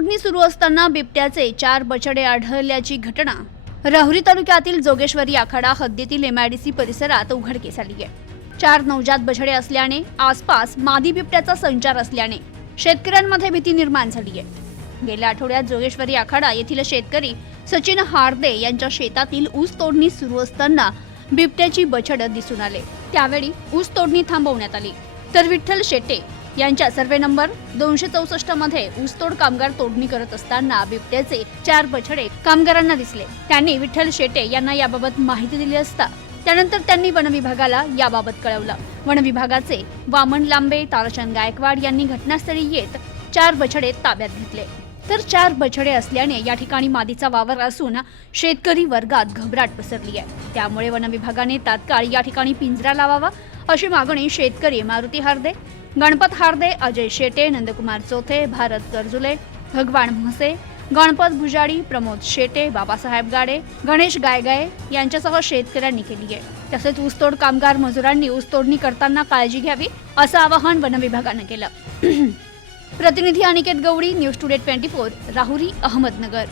तोडणी सुरू असताना बिबट्याचे चार बछडे आढळल्याची घटना. राहुरी तालुक्यातील जोगेश्वरी आखाडा हद्दीतील एमआयडीसी परिसरात उघडकीस आली आहे. चार नवजात बछडे असल्याने आसपास मादी बिबट्याचा संचार असल्याने शेतकऱ्यांमध्ये भीती निर्माण झाली आहे. गेल्या आठवड्यात जोगेश्वरी आखाडा येथील शेतकरी सचिन हार्दे यांच्या शेतातील ऊस तोडणी सुरू असताना बिबट्याची बछड दिसून आले. त्यावेळी ऊस तोडणी थांबवण्यात आली. तर विठ्ठल शेटे यांच्या सर्वे नंबर दोनशे चौसष्टमध्ये ऊसतोड कामगार तोडणी करत असताना बिबट्याचे चार बछडे कामगारांना दिसले. त्यांनी विठ्ठल शेटे यांना याबाबत माहिती दिली असता त्यानंतर त्यांनी वनविभागाला याबाबत कळवलं. वनविभागाचे वामन लांबे तारचंद गायकवाड यांनी घटनास्थळी येत चार बछडे ताब्यात घेतले. तर चार बछडे असल्याने या ठिकाणी मादीचा वावर असून शेतकरी वर्गात घबराट पसरली आहे. त्यामुळे वनविभागाने तात्काळ या ठिकाणी पिंजरा लावावा अशी मागणी शेतकरी मारुती हार्दे गणपत हार्दे अजय शेटे नंदकुमार चोथे भारत करजुले भगवान म्हसे गणपत भुजाडी प्रमोद शेटे बाबासाहेब गाडे गणेश गायगाय यांच्यासह शेतकऱ्यांनी केली आहे. तसेच ऊसतोड कामगार मजुरांनी ऊसतोडणी करताना काळजी घ्यावी असं आवाहन वन विभागानं केलं. प्रतिनिधी Aniket Gawadi news today twenty four Rahuri Ahmednagar.